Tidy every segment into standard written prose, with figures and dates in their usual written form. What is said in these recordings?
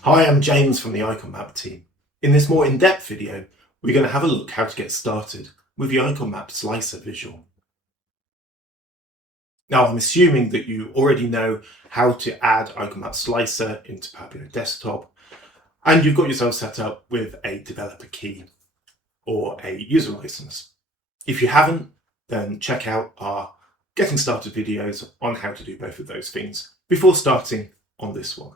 Hi, I'm James from the Icon Map team. In this more in-depth video, we're going to have a look how to get started with the Icon Map Slicer visual. Now, I'm assuming that you already know how to add Icon Map Slicer into Power BI Desktop, and you've got yourself set up with a developer key or a user license. If you haven't, then check out our Getting Started videos on how to do both of those things before starting on this one.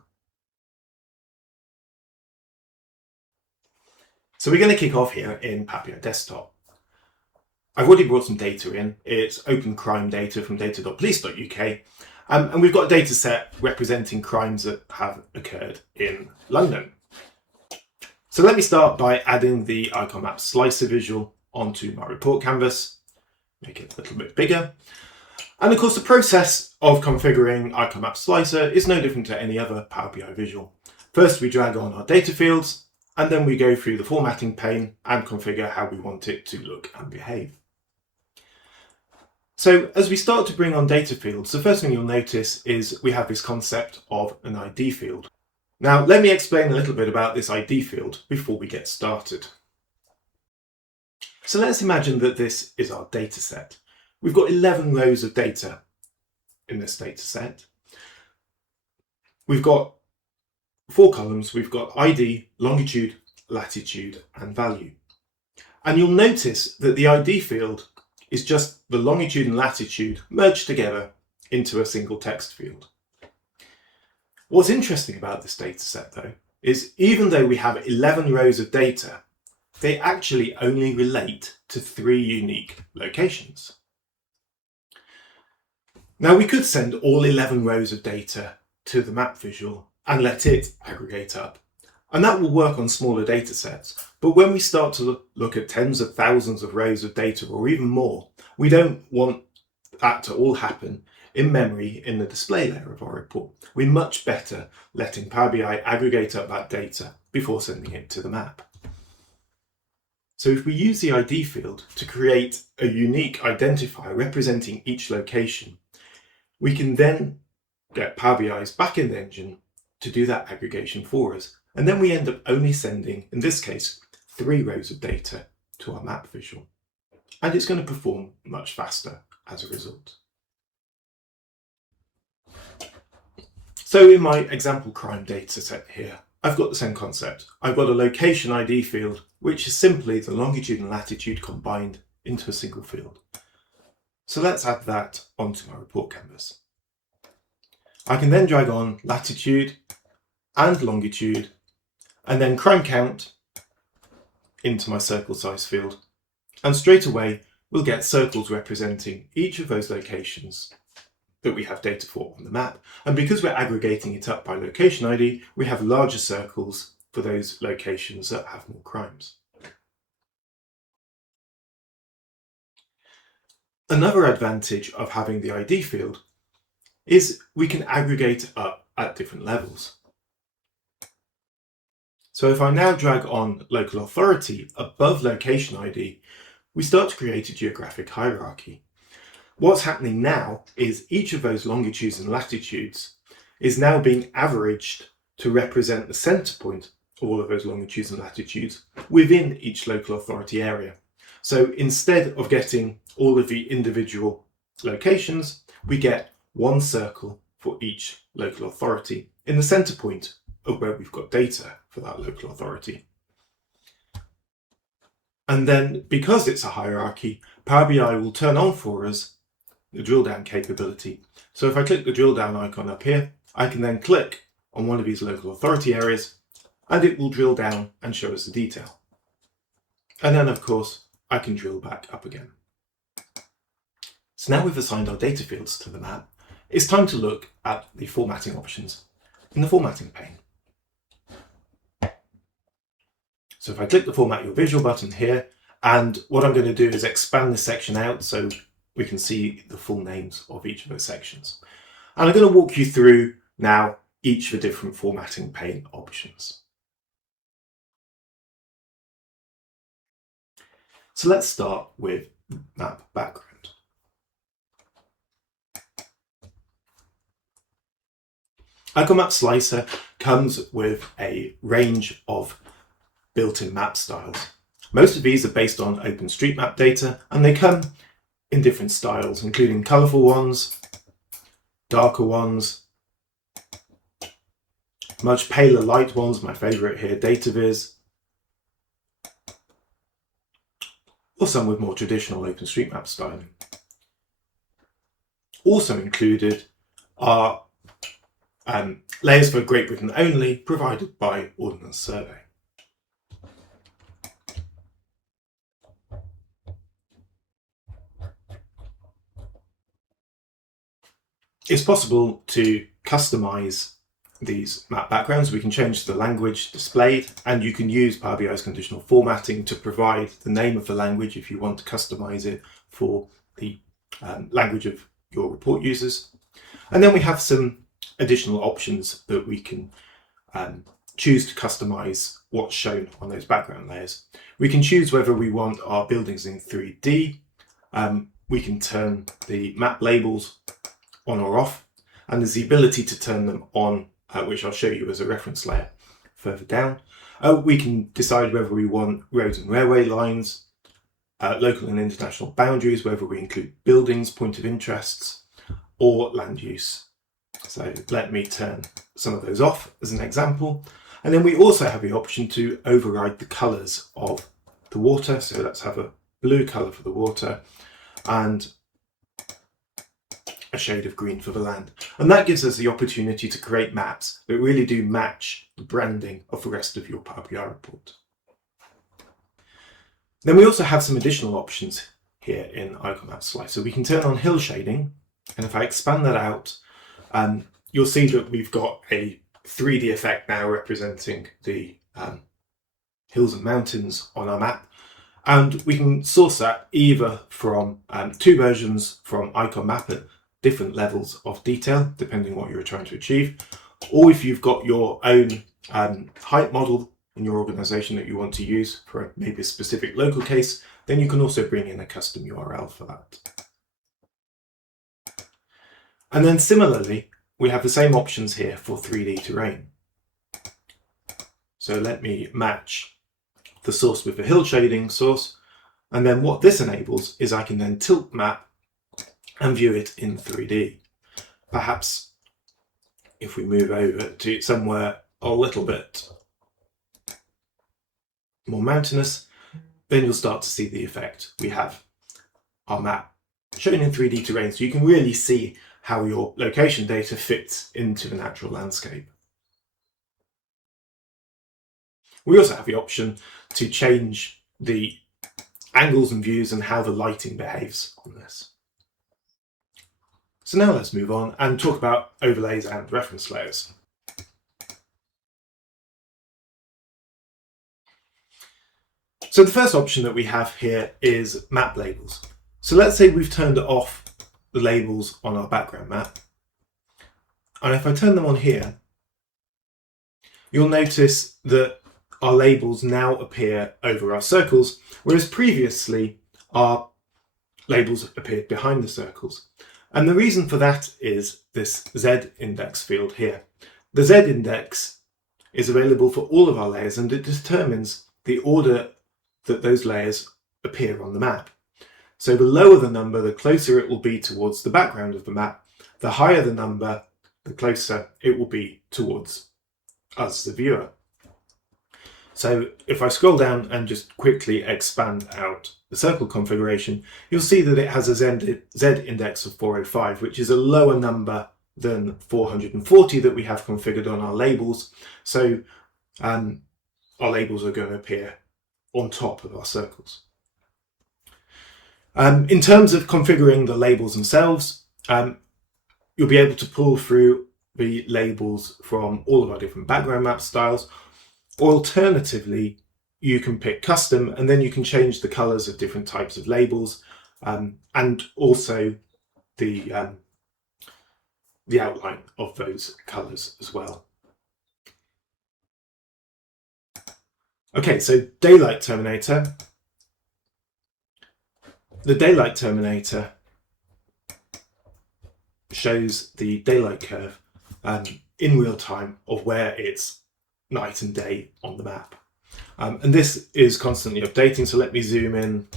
So we're going to kick off here in Power BI Desktop. I've already brought some data in. It's open crime data from data.police.uk, and we've got a data set representing crimes that have occurred in London. So let me start by adding the Icon Map Slicer visual onto my report canvas, make it a little bit bigger. And of course, the process of configuring Icon Map Slicer is no different to any other Power BI visual. First, we drag on our data fields, and then we go through the formatting pane and configure how we want it to look and behave. So as we start to bring on data fields, the first thing you'll notice is we have this concept of an ID field. Now, let me explain a little bit about this ID field before we get started. So let's imagine that this is our data set. We've got 11 rows of data in this data set. We've got 4 columns. We've got ID, longitude, latitude, and value. And you'll notice that the ID field is just the longitude and latitude merged together into a single text field. What's interesting about this data set, though, is even though we have 11 rows of data, they actually only relate to 3 unique locations. Now, we could send all 11 rows of data to the map visual and let it aggregate up. And that will work on smaller data sets. But when we start to look at tens of thousands of rows of data or even more, we don't want that to all happen in memory in the display layer of our report. We're much better letting Power BI aggregate up that data before sending it to the map. So if we use the ID field to create a unique identifier representing each location, we can then get Power BI's backend engine to do that aggregation for us. And then we end up only sending, in this case, 3 rows of data to our map visual. And it's going to perform much faster as a result. So in my example crime data set here, I've got the same concept. I've got a location ID field, which is simply the longitude and latitude combined into a single field. So let's add that onto my report canvas. I can then drag on latitude and longitude, and then crime count into my circle size field. And straight away, we'll get circles representing each of those locations that we have data for on the map. And because we're aggregating it up by location ID, we have larger circles for those locations that have more crimes. Another advantage of having the ID field is we can aggregate up at different levels. So if I now drag on local authority above location ID, we start to create a geographic hierarchy. What's happening now is each of those longitudes and latitudes is now being averaged to represent the center point of all of those longitudes and latitudes within each local authority area. So instead of getting all of the individual locations, we get one circle for each local authority in the center point of where we've got data for that local authority. And then because it's a hierarchy, Power BI will turn on for us the drill down capability. So if I click the drill down icon up here, I can then click on one of these local authority areas and it will drill down and show us the detail. And then of course, I can drill back up again. So now we've assigned our data fields to the map, it's time to look at the formatting options in the formatting pane. So if I click the Format Your Visual button here, and what I'm going to do is expand this section out so we can see the full names of each of those sections. And I'm going to walk you through now each of the different formatting pane options. So let's start with map background. Icon Map Slicer comes with a range of built-in map styles. Most of these are based on OpenStreetMap data, and they come in different styles, including colourful ones, darker ones, much paler light ones, my favourite here, DataViz, or some with more traditional OpenStreetMap styling. Also included are layers for Great Britain only, provided by Ordnance Survey. It's possible to customize these map backgrounds. We can change the language displayed, and you can use Power BI's conditional formatting to provide the name of the language if you want to customize it for the language of your report users. And then we have some additional options that we can choose to customize what's shown on those background layers. We can choose whether we want our buildings in 3D. We can turn the map labels on or off, and there's the ability to turn them on, which I'll show you as a reference layer further down. We can decide whether we want roads and railway lines, local and international boundaries, whether we include buildings, point of interests, or land use. So let me turn some of those off as an example. And then we also have the option to override the colours of the water. So let's have a blue colour for the water and a shade of green for the land. And that gives us the opportunity to create maps that really do match the branding of the rest of your Power BI report. Then we also have some additional options here in Icon Map Slice. So we can turn on hill shading, and if I expand that out, you'll see that we've got a 3D effect now representing the hills and mountains on our map. And we can source that either from two versions from Icon Map at different levels of detail, depending on what you're trying to achieve. Or if you've got your own height model in your organization that you want to use for maybe a specific local case, then you can also bring in a custom URL for that. And then similarly, we have the same options here for 3D terrain. So let me match the source with the hill shading source. And then what this enables is I can then tilt map and view it in 3D. Perhaps if we move over to somewhere a little bit more mountainous, then you'll start to see the effect. We have our map shown in 3D terrain, so you can really see how your location data fits into the natural landscape. We also have the option to change the angles and views and how the lighting behaves on this. So now let's move on and talk about overlays and reference layers. So the first option that we have here is map labels. So let's say we've turned off the labels on our background map. And if I turn them on here, you'll notice that our labels now appear over our circles, whereas previously our labels appeared behind the circles. And the reason for that is this Z index field here. The Z index is available for all of our layers, and it determines the order that those layers appear on the map. So the lower the number, the closer it will be towards the background of the map. The higher the number, the closer it will be towards us, the viewer. So if I scroll down and just quickly expand out the circle configuration, you'll see that it has a Z index of 405, which is a lower number than 440 that we have configured on our labels. So our labels are going to appear on top of our circles. In terms of configuring the labels themselves, you'll be able to pull through the labels from all of our different background map styles. Or alternatively, you can pick custom, and then you can change the colors of different types of labels, and also the outline of those colors as well. Okay, so daylight terminator. The daylight terminator shows the daylight curve in real time of where it's night and day on the map. And this is constantly updating, so let me zoom in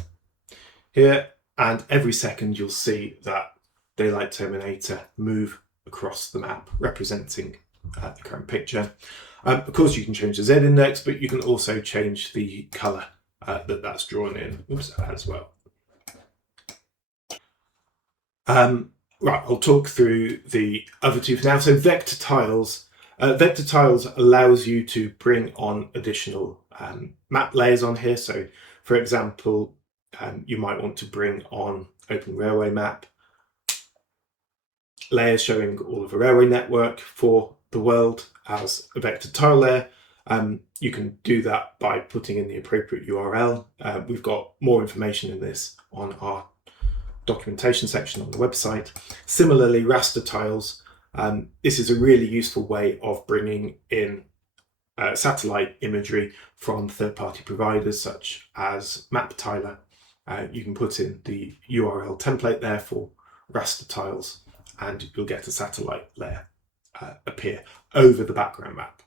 here, and every second you'll see that daylight terminator move across the map, representing the current picture. Of course, you can change the Z index, but you can also change the colour that's drawn in as well. Right, I'll talk through the other two for now. So vector tiles. Vector tiles allows you to bring on additional map layers on here. So, for example, you might want to bring on Open Railway Map layers showing all of the railway network for the world as a vector tile layer. You can do that by putting in the appropriate URL. We've got more information in this on our documentation section on the website. Similarly, raster tiles. This is a really useful way of bringing in satellite imagery from third-party providers such as MapTiler. You can put in the URL template there for raster tiles, and you'll get a satellite layer appear over the background map.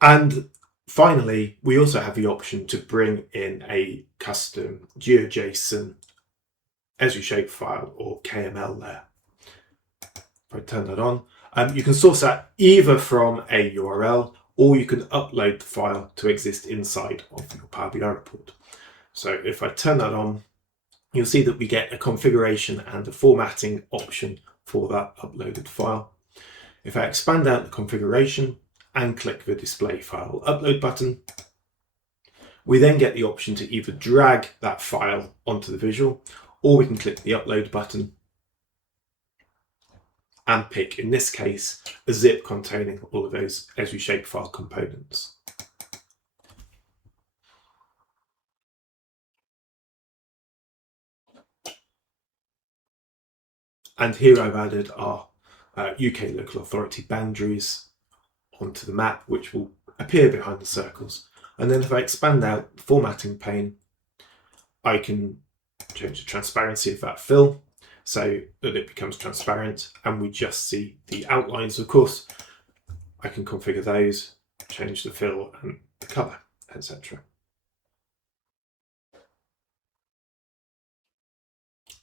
And finally, we also have the option to bring in a custom GeoJson as your shapefile or KML layer. If I turn that on, you can source that either from a URL, or you can upload the file to exist inside of your Power BI report. So if I turn that on, you'll see that we get a configuration and a formatting option for that uploaded file. If I expand out the configuration and click the display file upload button, we then get the option to either drag that file onto the visual, or we can click the upload button and pick, in this case, a zip containing all of those Esri shapefile components. And here I've added our UK local authority boundaries onto the map, which will appear behind the circles. And then if I expand out the formatting pane, I can change the transparency of that fill so that it becomes transparent and we just see the outlines. Of course, I can configure those, change the fill and the colour, etc.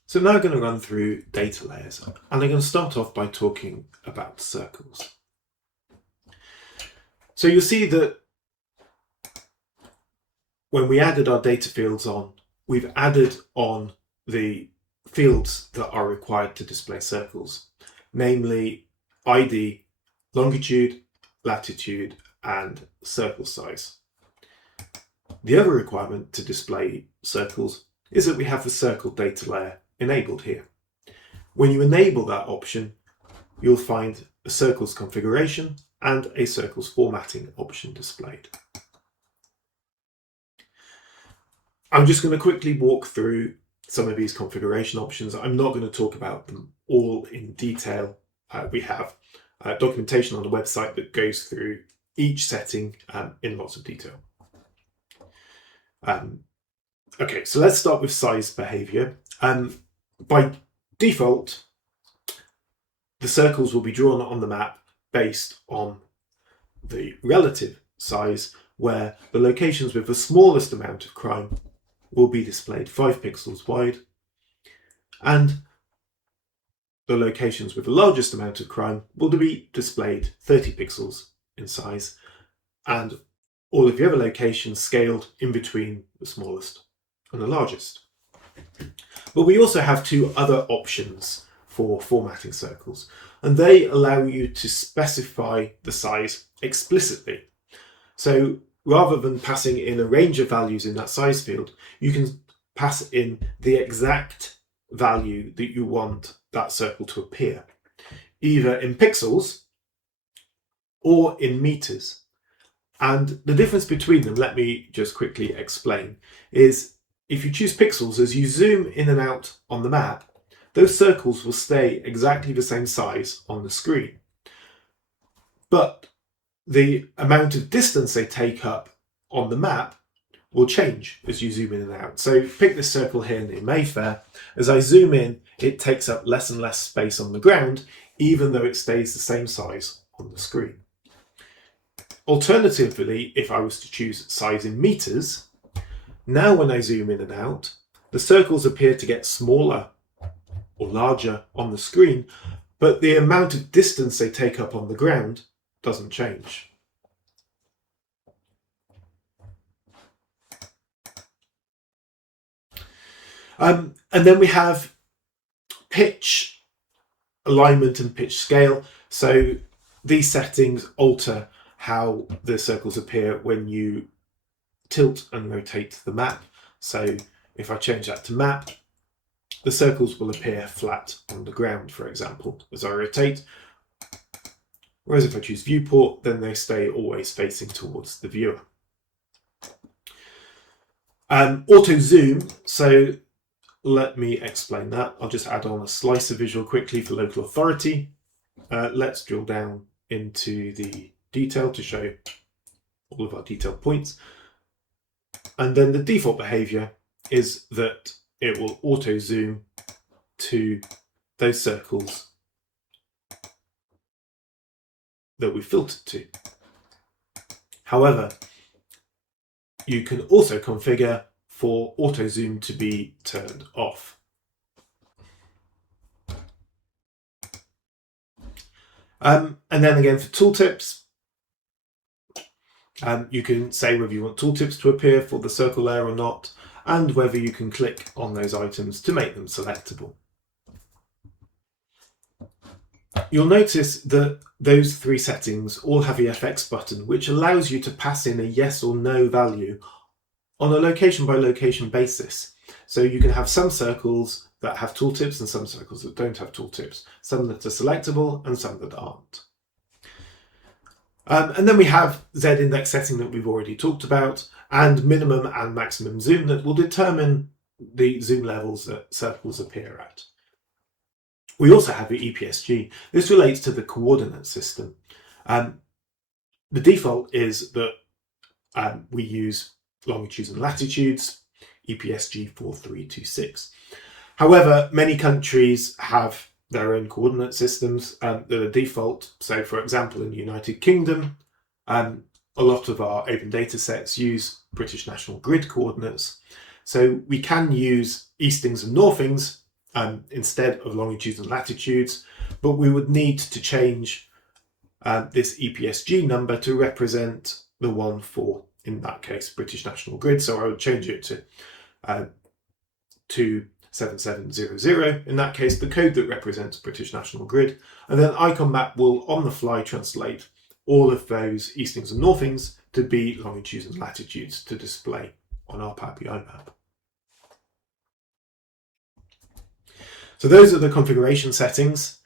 So now I'm going to run through data layers, and I'm going to start off by talking about circles. So you'll see that when we added our data fields on, we've added on the fields that are required to display circles, namely ID, longitude, latitude, and circle size. The other requirement to display circles is that we have the circle data layer enabled here. When you enable that option, you'll find a circles configuration and a circles formatting option displayed. I'm just going to quickly walk through some of these configuration options. I'm not going to talk about them all in detail. We have documentation on the website that goes through each setting in lots of detail. Okay, so let's start with size behavior. By default, the circles will be drawn on the map based on the relative size, where the locations with the smallest amount of crime will be displayed 5 pixels wide, and the locations with the largest amount of crime will be displayed 30 pixels in size, and all of the other locations scaled in between the smallest and the largest. But we also have two other options for formatting circles, and they allow you to specify the size explicitly. So rather than passing in a range of values in that size field, you can pass in the exact value that you want that circle to appear, either in pixels or in meters. And the difference between them, let me just quickly explain, is if you choose pixels, as you zoom in and out on the map, those circles will stay exactly the same size on the screen. But the amount of distance they take up on the map will change as you zoom in and out. So pick this circle here near Mayfair. As I zoom in, it takes up less and less space on the ground, even though it stays the same size on the screen. Alternatively, if I was to choose size in meters, now when I zoom in and out, the circles appear to get smaller or larger on the screen, but the amount of distance they take up on the ground doesn't change. And then we have pitch, alignment and pitch scale. So these settings alter how the circles appear when you tilt and rotate the map. So if I change that to map, the circles will appear flat on the ground, for example, as I rotate. Whereas if I choose viewport, then they stay always facing towards the viewer. Auto zoom, so let me explain that. I'll just add on a slicer visual quickly for local authority. Let's drill down into the detail to show all of our detailed points. And then the default behavior is that it will auto zoom to those circles that we filtered to. However, you can also configure for auto zoom to be turned off. And then again for tooltips, you can say whether you want tooltips to appear for the circle layer or not, and whether you can click on those items to make them selectable. You'll notice that those three settings all have the FX button, which allows you to pass in a yes or no value on a location by location basis. So you can have some circles that have tooltips and some circles that don't have tooltips, some that are selectable and some that aren't. And then we have Z-index setting that we've already talked about, and minimum and maximum zoom that will determine the zoom levels that circles appear at. We also have the EPSG. This relates to the coordinate system. The default is that we use longitudes and latitudes, EPSG 4326. However, many countries have their own coordinate systems that are default. So for example, in the United Kingdom, a lot of our open data sets use British National Grid coordinates. So we can use eastings and northings instead of longitudes and latitudes, but we would need to change this EPSG number to represent the one for, in that case, British National Grid. So I would change it to 27700, in that case, the code that represents British National Grid. And then Icon Map will on the fly translate all of those eastings and northings to be longitudes and latitudes to display on our Power BI map. So those are the configuration settings.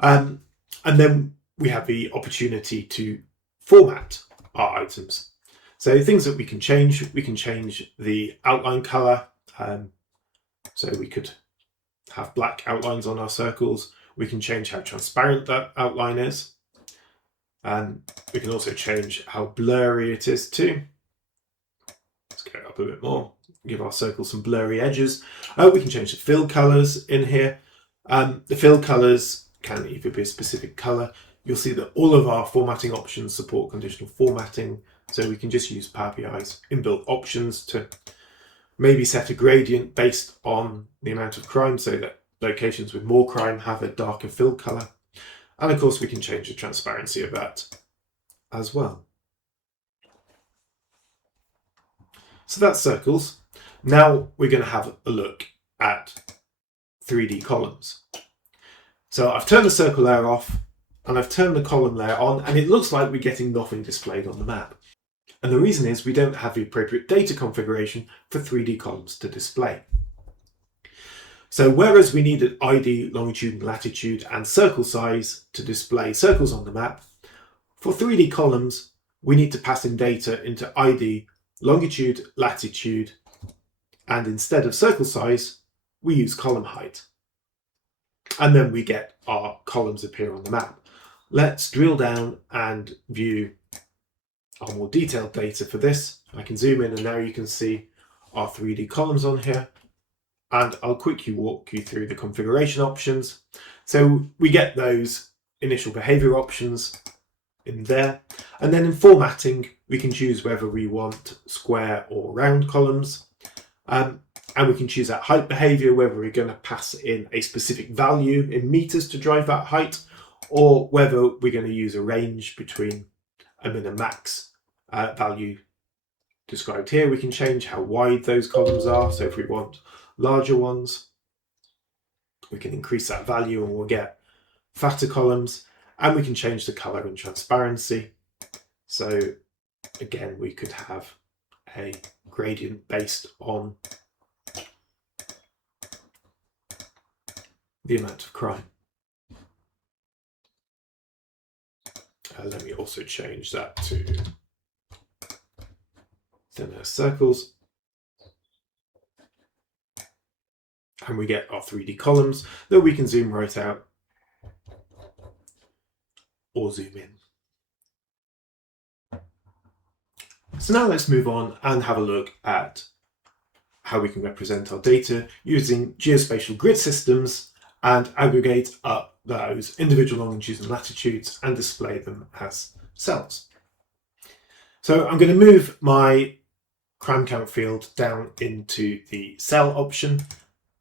And then we have the opportunity to format our items. So things that we can change the outline color. So we could have black outlines on our circles. We can change how transparent that outline is. We can also change how blurry it is too. Let's go up a bit more, give our circle some blurry edges. We can change the fill colors in here. The fill colors can either be a specific color. You'll see that all of our formatting options support conditional formatting. So we can just use Power BI's inbuilt options to maybe set a gradient based on the amount of crime, so that locations with more crime have a darker fill color. And of course, we can change the transparency of that as well. So that's circles. Now we're going to have a look at 3D columns. So I've turned the circle layer off and I've turned the column layer on, and it looks like we're getting nothing displayed on the map. And the reason is we don't have the appropriate data configuration for 3D columns to display. So whereas we needed ID, longitude and latitude and circle size to display circles on the map, for 3D columns we need to pass in data into ID, longitude, latitude, and instead of circle size we use column height. And then we get our columns appear on the map. Let's drill down and view our more detailed data for this. I can zoom in and now you can see our 3D columns on here. And I'll quickly walk you through the configuration options. So we get those initial behavior options in there. And then in formatting, we can choose whether we want square or round columns. And we can choose that height behavior, whether we're going to pass in a specific value in meters to drive that height, or whether we're going to use a range between a min and max value described here. We can change how wide those columns are. So if we want larger ones, we can increase that value and we'll get fatter columns, and we can change the color and transparency. So again, we could have a gradient based on the amount of crime. Let me also change that to thinner circles. And we get our 3D columns that we can zoom right out or zoom in. So now let's move on and have a look at how we can represent our data using geospatial grid systems and aggregate up those individual longitudes and latitudes and display them as cells. So I'm going to move my crime count field down into the cell option,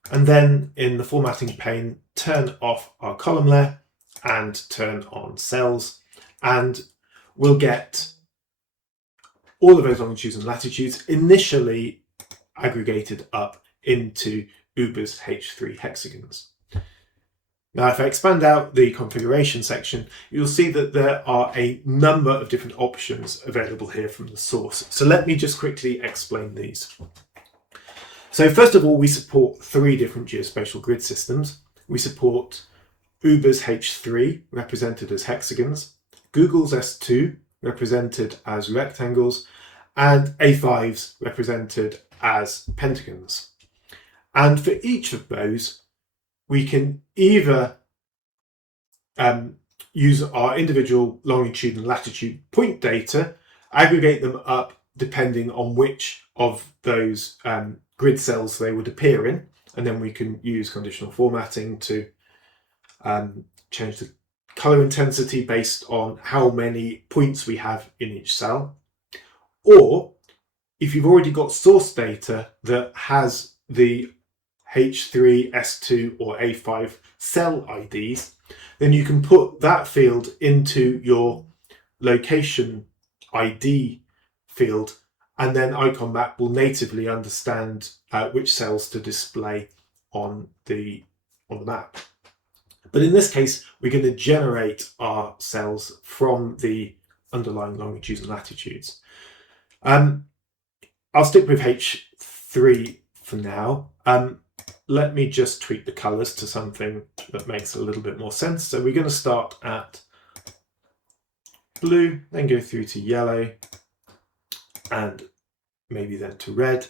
and then in the formatting pane, turn off our column layer and turn on cells, and we'll get all of those longitudes and latitudes initially aggregated up into Uber's H3 hexagons. Now, if I expand out the configuration section, you'll see that there are a number of different options available here from the source. So let me just quickly explain these. So first of all, we support 3 different geospatial grid systems. We support Uber's H3, represented as hexagons, Google's S2, represented as rectangles, and A5's represented as pentagons. And for each of those, we can either use our individual longitude and latitude point data, aggregate them up depending on which of those grid cells they would appear in, and then we can use conditional formatting to change the color intensity based on how many points we have in each cell. Or if you've already got source data that has the H3, S2 or A5 cell IDs, then you can put that field into your location ID field, and then Icon Map will natively understand which cells to display on the map. But in this case, we're going to generate our cells from the underlying longitudes and latitudes. I'll stick with H3 for now. Let me just tweak the colors to something that makes a little bit more sense. So we're going to start at blue, then go through to yellow, and maybe then to red.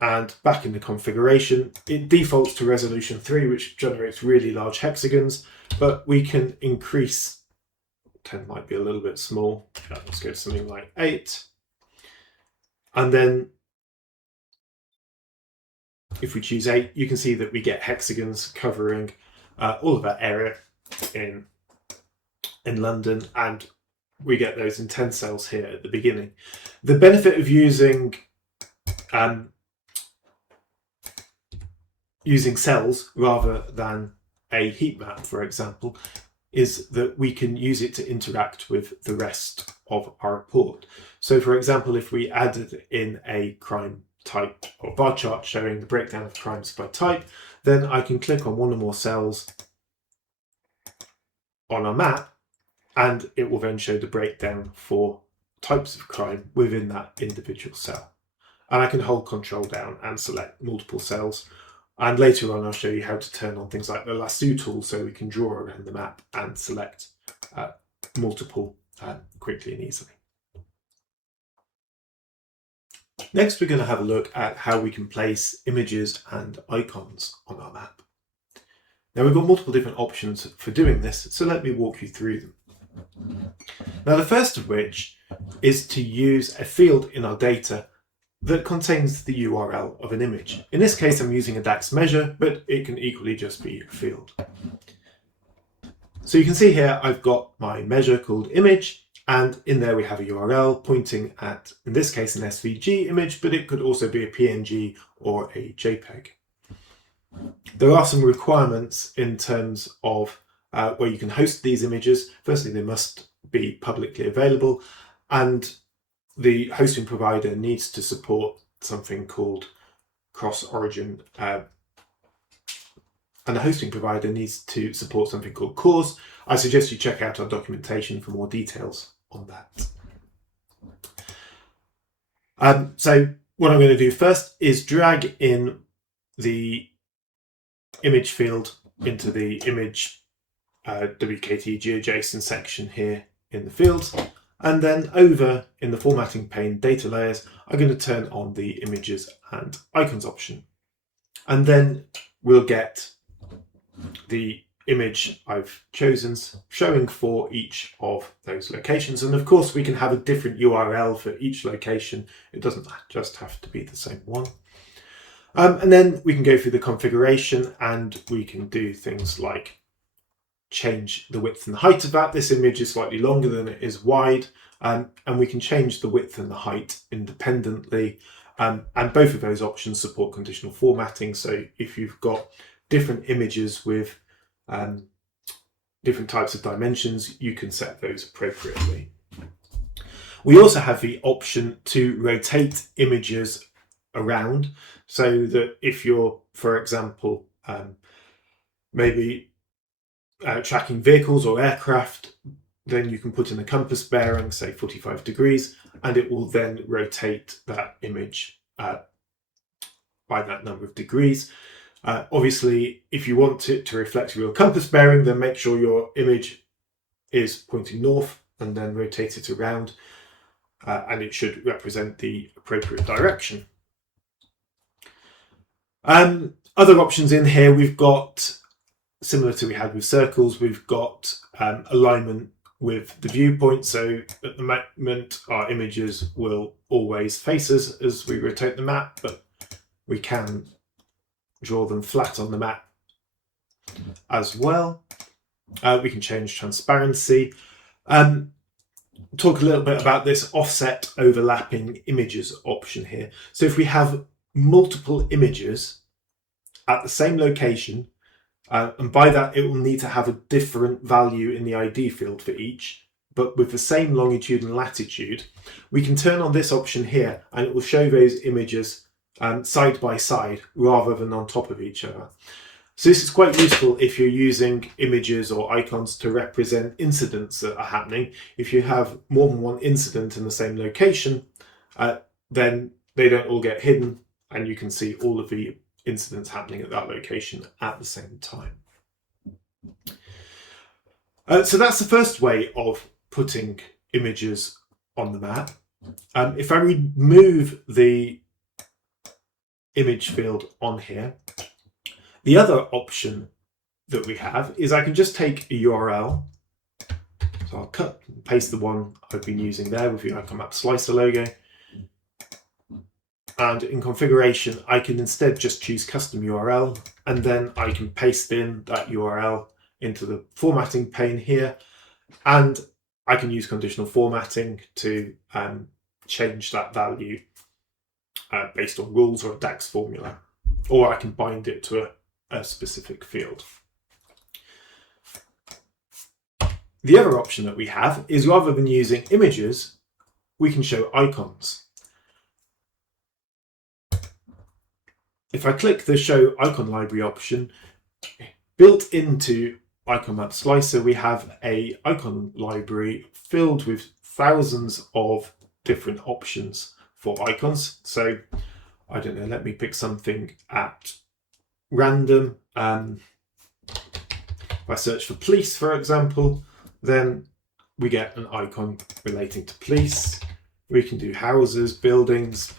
And back in the configuration, it defaults to resolution 3, which generates really large hexagons, but we can increase, 10 might be a little bit small. Let's go to something like 8. And then if we choose 8, you can see that we get hexagons covering all of that area in London, and we get those in 10 cells here at the beginning. The benefit of using cells rather than a heat map, for example, is that we can use it to interact with the rest of our report. So for example, if we added in a crime type or bar chart showing the breakdown of crimes by type, then I can click on one or more cells on our map, and it will then show the breakdown for types of crime within that individual cell. And I can hold Control down and select multiple cells. And later on, I'll show you how to turn on things like the lasso tool so we can draw around the map and select multiple quickly and easily. Next, we're going to have a look at how we can place images and icons on our map. Now, we've got multiple different options for doing this, so let me walk you through them. Now, the first of which is to use a field in our data that contains the URL of an image. In this case, I'm using a DAX measure, but it can equally just be a field. So you can see here, I've got my measure called image, and in there we have a URL pointing at, in this case, an SVG image, but it could also be a PNG or a JPEG. There are some requirements in terms of where you can host these images. Firstly, they must be publicly available, and the hosting provider needs to support something called cross-origin, and the hosting provider needs to support something called CORS. I suggest you check out our documentation for more details on that. So what I'm going to do first is drag in the image field into the image WKT GeoJson section here in the fields, and then over in the formatting pane data layers, I'm going to turn on the images and icons option, and then we'll get the image I've chosen showing for each of those locations. And of course, we can have a different URL for each location. It doesn't just have to be the same one. And then we can go through the configuration, and we can do things like change the width and the height of that. This image is slightly longer than it is wide, and we can change the width and the height independently. And both of those options support conditional formatting. So if you've got different images with different types of dimensions, you can set those appropriately. We also have the option to rotate images around, so that if you're, for example, maybe tracking vehicles or aircraft, then you can put in a compass bearing, say 45 degrees, and it will then rotate that image by that number of degrees. Obviously, if you want it to reflect your compass bearing, then make sure your image is pointing north and then rotate it around, and it should represent the appropriate direction. Other options in here, we've got, similar to we had with circles, we've got alignment with the viewpoint. So at the moment, our images will always face us as we rotate the map, but we can draw them flat on the map as well. We can change transparency. Talk a little bit about this offset overlapping images option here. So if we have multiple images at the same location, and by that it will need to have a different value in the ID field for each, but with the same longitude and latitude, we can turn on this option here and it will show those images side by side rather than on top of each other. So this is quite useful if you're using images or icons to represent incidents that are happening. If you have more than one incident in the same location, then they don't all get hidden and you can see all of the incidents happening at that location at the same time. So that's the first way of putting images on the map. If I remove the image field on here, the other option that we have is I can just take a URL. So I'll cut and paste the one I've been using there with the Icon Map Slicer logo. And in configuration, I can instead just choose custom URL, and then I can paste in that URL into the formatting pane here. And I can use conditional formatting to change that value based on rules or a DAX formula, or I can bind it to a specific field. The other option that we have is, rather than using images, we can show icons. If I click the Show Icon Library option, built into Icon Map Slicer, we have an icon library filled with thousands of different options for icons. So, I don't know, let me pick something at random. If I search for police, for example, then we get an icon relating to police. We can do houses, buildings,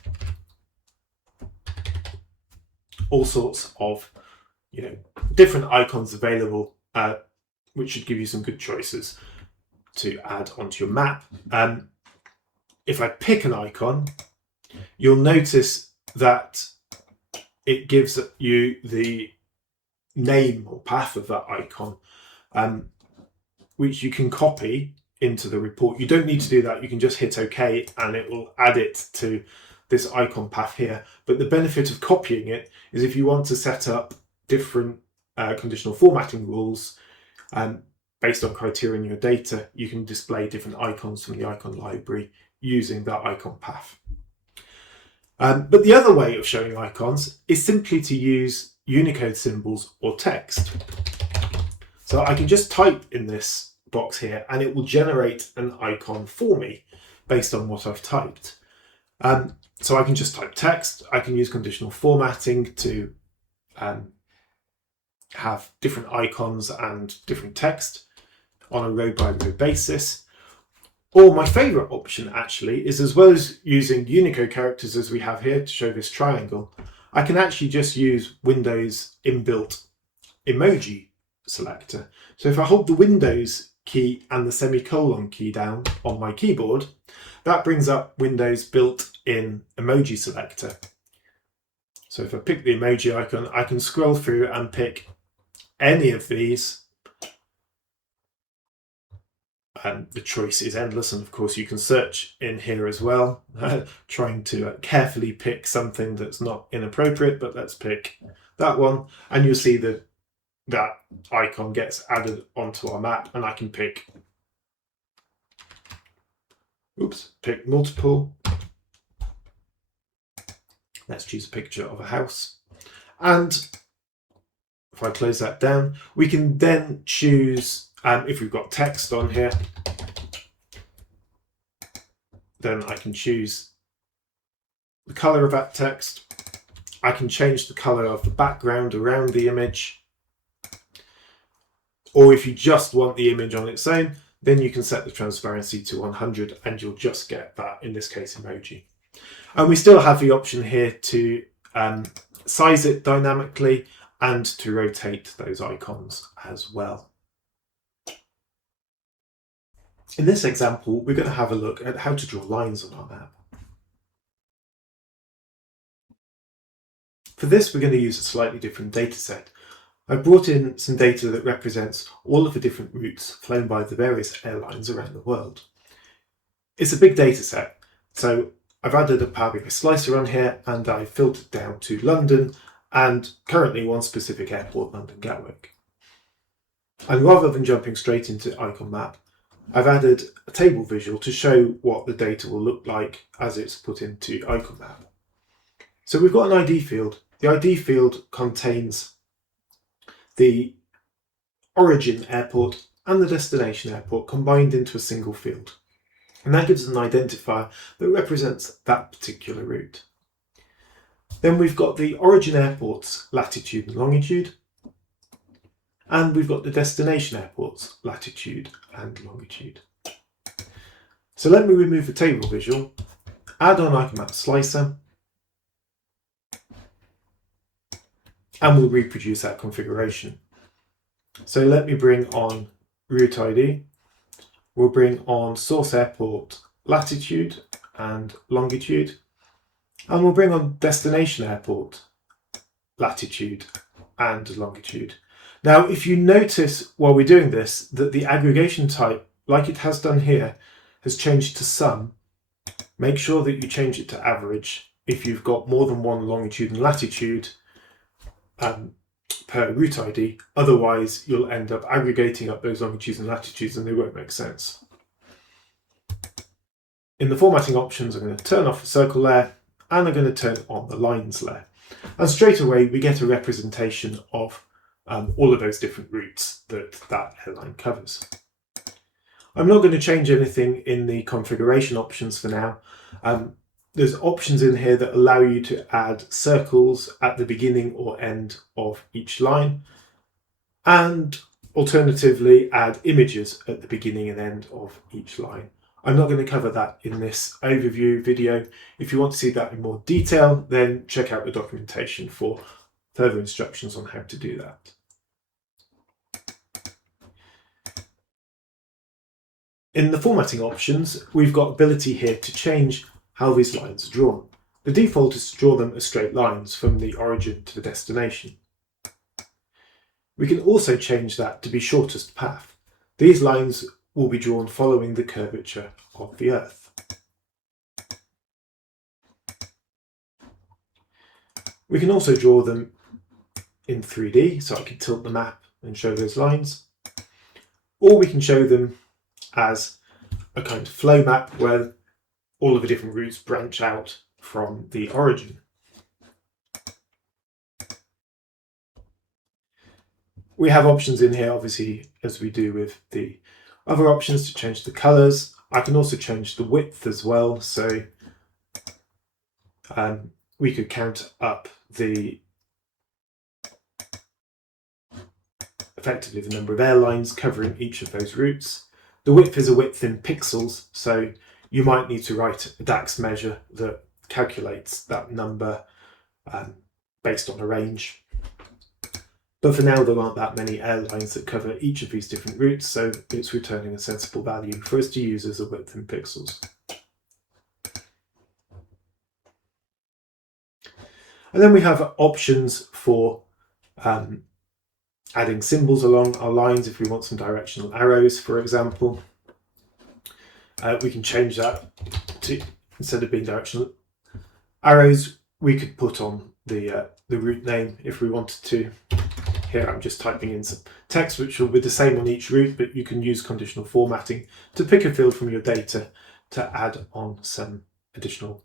all sorts of, different icons available, which should give you some good choices. to add onto your map. If I pick an icon, you'll notice that it gives you the name or path of that icon, which you can copy into the report. You don't need to do that. You can just hit OK and it will add it to this icon path here. But the benefit of copying it is if you want to set up different conditional formatting rules based on criteria in your data, you can display different icons from the icon library using that icon path. But the other way of showing icons is simply to use Unicode symbols or text. So I can just type in this box here and it will generate an icon for me based on what I've typed. So I can just type text. I can use conditional formatting to have different icons and different text on a row by row basis. Or my favourite option actually is, as well as using Unicode characters as we have here to show this triangle, I can actually just use Windows inbuilt emoji selector. So if I hold the Windows key and the semicolon key down on my keyboard, that brings up Windows built-in emoji selector. So if I pick the emoji icon, I can scroll through and pick any of these. And the choice is endless, and of course you can search in here as well, trying to carefully pick something that's not inappropriate, but let's pick that one, and you'll see that that icon gets added onto our map, and I can pick multiple. Let's choose a picture of a house, and if I close that down, we can then choose, if we've got text on here, then I can choose the colour of that text. I can change the colour of the background around the image. Or if you just want the image on its own, then you can set the transparency to 100 and you'll just get that, in this case, emoji. And we still have the option here to size it dynamically and to rotate those icons as well. In this example, we're going to have a look at how to draw lines on our map. For this, we're going to use a slightly different data set. I've brought in some data that represents all of the different routes flown by the various airlines around the world. It's a big data set, so I've added a Power BI slicer on here and I've filtered down to London and currently one specific airport, London Gatwick. And rather than jumping straight into Icon Map, I've added a table visual to show what the data will look like as it's put into Icon Map. So we've got an ID field. The ID field contains the origin airport and the destination airport combined into a single field. And that gives an identifier that represents that particular route. Then we've got the origin airport's latitude and longitude. And we've got the destination airport's latitude and longitude. So let me remove the table visual, add on Icon Map Slicer, and we'll reproduce that configuration. So let me bring on route ID, we'll bring on source airport latitude and longitude, and we'll bring on destination airport latitude and longitude. Now, if you notice while we're doing this that the aggregation type, like it has done here, has changed to sum, make sure that you change it to average if you've got more than one longitude and latitude per route ID. Otherwise, you'll end up aggregating up those longitudes and latitudes and they won't make sense. In the formatting options, I'm going to turn off the circle layer and I'm going to turn on the lines layer. And straight away, we get a representation of all of those different routes that airline covers. I'm not going to change anything in the configuration options for now. There's options in here that allow you to add circles at the beginning or end of each line, and alternatively add images at the beginning and end of each line. I'm not going to cover that in this overview video. If you want to see that in more detail, then check out the documentation for further instructions on how to do that. In the formatting options, we've got ability here to change how these lines are drawn. The default is to draw them as straight lines from the origin to the destination. We can also change that to be shortest path. These lines will be drawn following the curvature of the Earth. We can also draw them in 3D, so I can tilt the map and show those lines. Or we can show them as a kind of flow map where all of the different routes branch out from the origin. We have options in here, obviously, as we do with the other options, to change the colours. I can also change the width as well, so we could count up effectively the number of airlines covering each of those routes. The width is a width in pixels, so you might need to write a DAX measure that calculates that number based on a range. But for now, there aren't that many airlines that cover each of these different routes, so it's returning a sensible value for us to use as a width in pixels. And then we have options for adding symbols along our lines if we want some directional arrows, for example. We can change that to, instead of being directional arrows, we could put on the route name if we wanted to. Here I'm just typing in some text which will be the same on each route, but you can use conditional formatting to pick a field from your data to add on some additional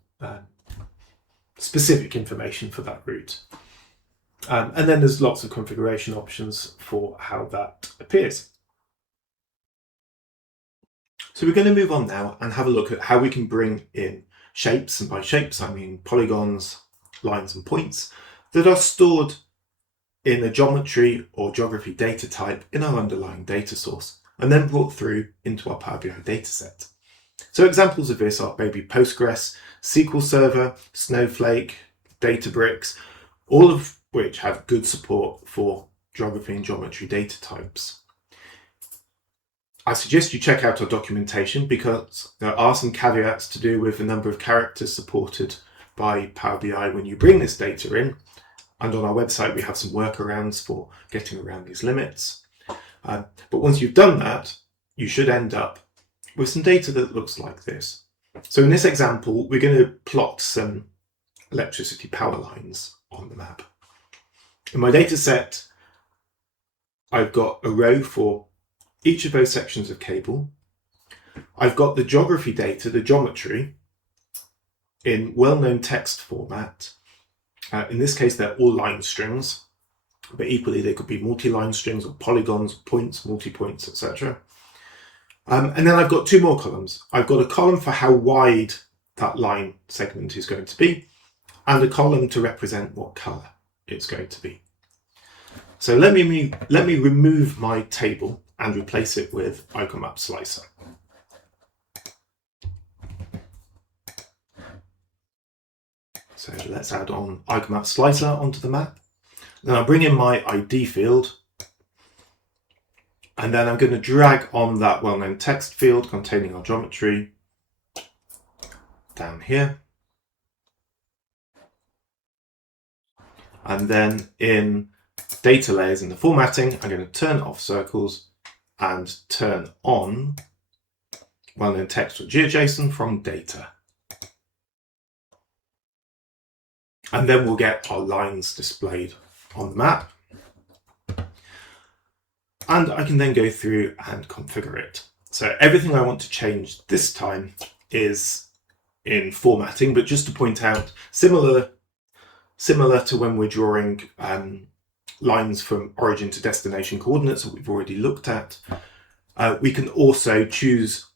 specific information for that route. And then there's lots of configuration options for how that appears. So we're going to move on now and have a look at how we can bring in shapes, and by shapes I mean polygons, lines and points, that are stored in a geometry or geography data type in our underlying data source, and then brought through into our Power BI dataset. So examples of this are maybe Postgres, SQL Server, Snowflake, Databricks, all of which have good support for geography and geometry data types. I suggest you check out our documentation because there are some caveats to do with the number of characters supported by Power BI when you bring this data in. And on our website, we have some workarounds for getting around these limits. But once you've done that, you should end up with some data that looks like this. So in this example, we're going to plot some electricity power lines on the map. In my data set, I've got a row for each of those sections of cable. I've got the geography data, the geometry, in well-known text format. In this case, they're all line strings, but equally they could be multi-line strings or polygons, points, multi-points, etc. And then I've got two more columns. I've got a column for how wide that line segment is going to be, and a column to represent what color it's going to be. So let me remove my table and replace it with Map Slicer. So let's add on Map Slicer onto the map. Then I'll bring in my ID field, and then I'm going to drag on that well-known text field containing our geometry down here. And then in data layers in the formatting, I'm going to turn off circles and turn on well-known text or GeoJson from data. And then we'll get our lines displayed on the map. And I can then go through and configure it. So everything I want to change this time is in formatting, but just to point out, similar to when we're drawing lines from origin to destination coordinates that we've already looked at, we can also choose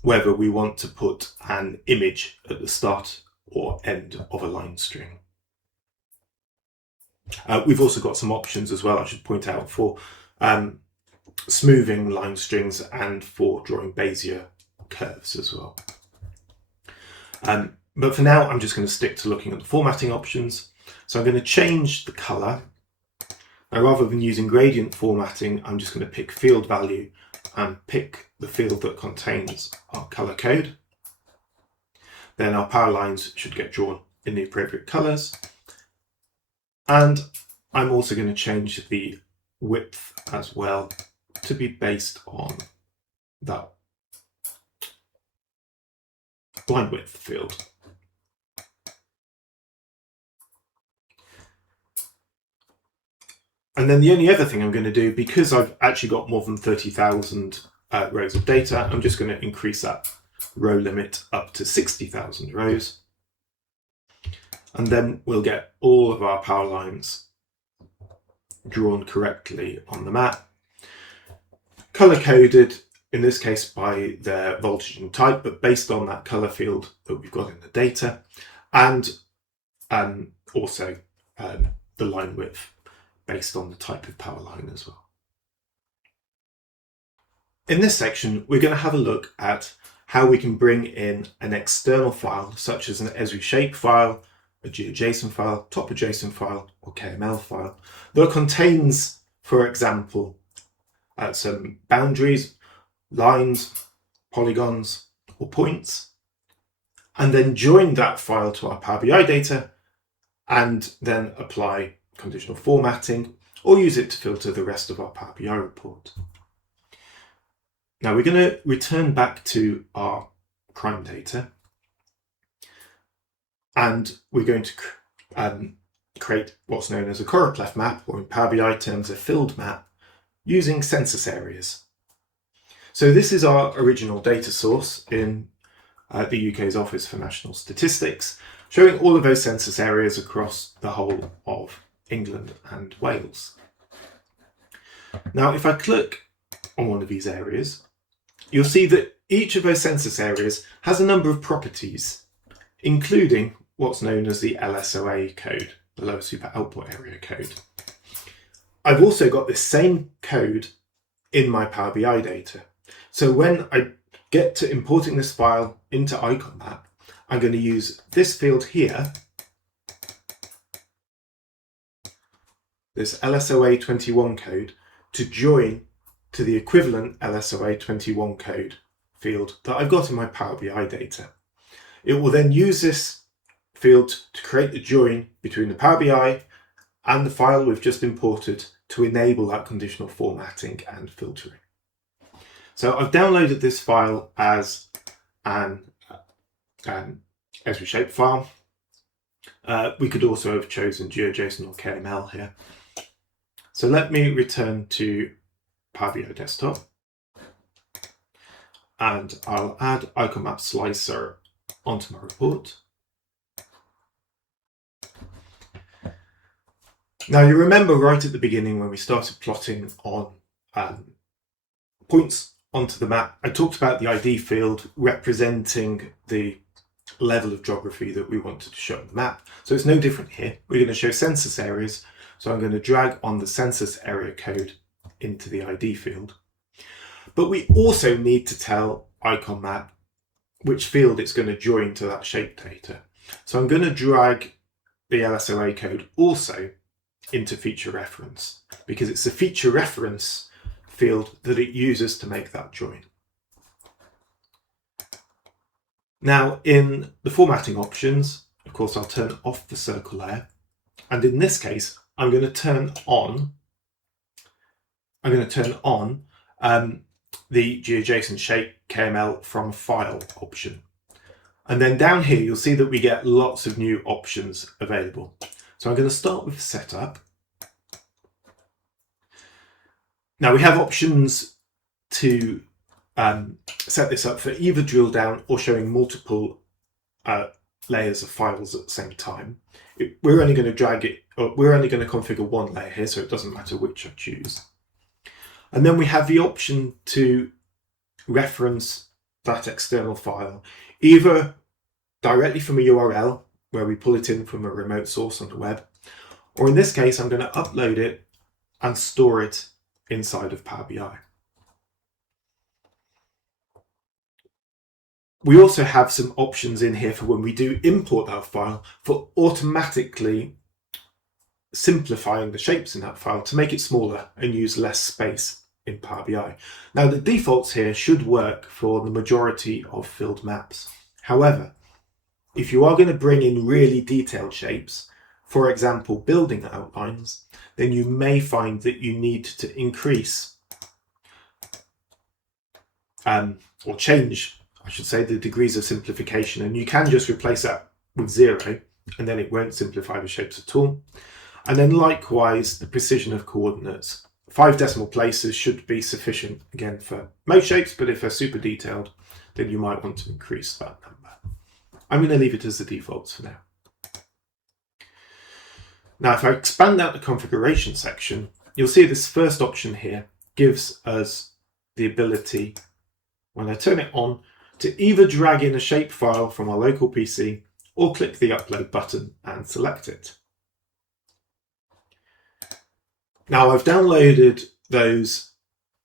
whether we want to put an image at the start or end of a line string. We've also got some options as well, I should point out, for smoothing line strings and for drawing Bezier curves as well. But for now, I'm just going to stick to looking at the formatting options. So I'm going to change the color. Now, rather than using gradient formatting, I'm just going to pick field value and pick the field that contains our color code, then our power lines should get drawn in the appropriate colors. And I'm also going to change the width as well to be based on that line width field. And then the only other thing I'm going to do, because I've actually got more than 30,000 rows of data, I'm just going to increase that row limit up to 60,000 rows. And then we'll get all of our power lines drawn correctly on the map, color coded, in this case by their voltage and type, but based on that color field that we've got in the data, and also the line width based on the type of power line as well. In this section, we're going to have a look at how we can bring in an external file, such as an Esri shapefile, a GeoJson file, JSON file, or KML file, that contains, for example, some boundaries, lines, polygons, or points, and then join that file to our Power BI data, and then apply conditional formatting, or use it to filter the rest of our Power BI report. Now we're going to return back to our crime data, and we're going to create what's known as a choropleth map, or in Power BI terms a filled map, using census areas. So this is our original data source in the UK's Office for National Statistics, showing all of those census areas across the whole of England and Wales. Now, if I click on one of these areas, you'll see that each of those census areas has a number of properties, including what's known as the LSOA code, the Lower Super Output Area code. I've also got this same code in my Power BI data. So when I get to importing this file into IconMap, I'm going to use this field here, this LSOA 21 code, to join to the equivalent LSOA 21 code field that I've got in my Power BI data. It will then use this field to create the join between the Power BI and the file we've just imported to enable that conditional formatting and filtering. So I've downloaded this file as an Esri shapefile. We could also have chosen GeoJson or KML here. So let me return to Power BI Desktop, and I'll add IconMap Slicer onto my report. Now you remember right at the beginning when we started plotting on points onto the map, I talked about the ID field representing the level of geography that we wanted to show on the map. So it's no different here. We're going to show census areas. So I'm going to drag on the census area code into the ID field. But we also need to tell IconMap which field it's going to join to that shape data. So I'm going to drag the LSOA code also into feature reference, because it's a feature reference field that it uses to make that join. Now in the formatting options, of course, I'll turn off the circle layer, and in this case I'm going to turn on the GeoJson shape KML from file option. And then down here you'll see that we get lots of new options available. So I'm going to start with setup. Now we have options to set this up for either drill down or showing multiple layers of files at the same time. We're only going to configure one layer here, so it doesn't matter which I choose. And then we have the option to reference that external file, either directly from a URL where we pull it in from a remote source on the web, or in this case, I'm going to upload it and store it inside of Power BI. We also have some options in here for when we do import that file for automatically simplifying the shapes in that file to make it smaller and use less space in Power BI. Now the defaults here should work for the majority of filled maps. However, if you are going to bring in really detailed shapes, for example building outlines, then you may find that you need to increase or change, I should say, the degrees of simplification, and you can just replace that with 0 and then it won't simplify the shapes at all. And then likewise the precision of coordinates. 5 decimal places should be sufficient again for most shapes, but if they're super detailed then you might want to increase that number. I'm going to leave it as the defaults for now. Now if I expand out the configuration section, you'll see this first option here gives us the ability, when I turn it on, to either drag in a shapefile from our local PC or click the upload button and select it. Now I've downloaded those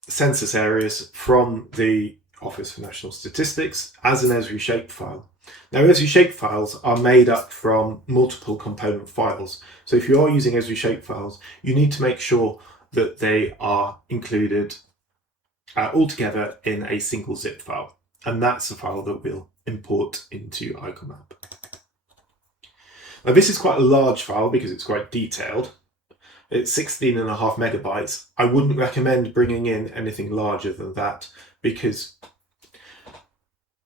census areas from the Office for National Statistics as an Esri shapefile. Now Esri shapefiles are made up from multiple component files. So if you are using Esri shapefiles, you need to make sure that they are included all together in a single zip file. And that's the file that we'll import into IconMap. Now this is quite a large file because it's quite detailed. It's 16.5 megabytes. I wouldn't recommend bringing in anything larger than that because,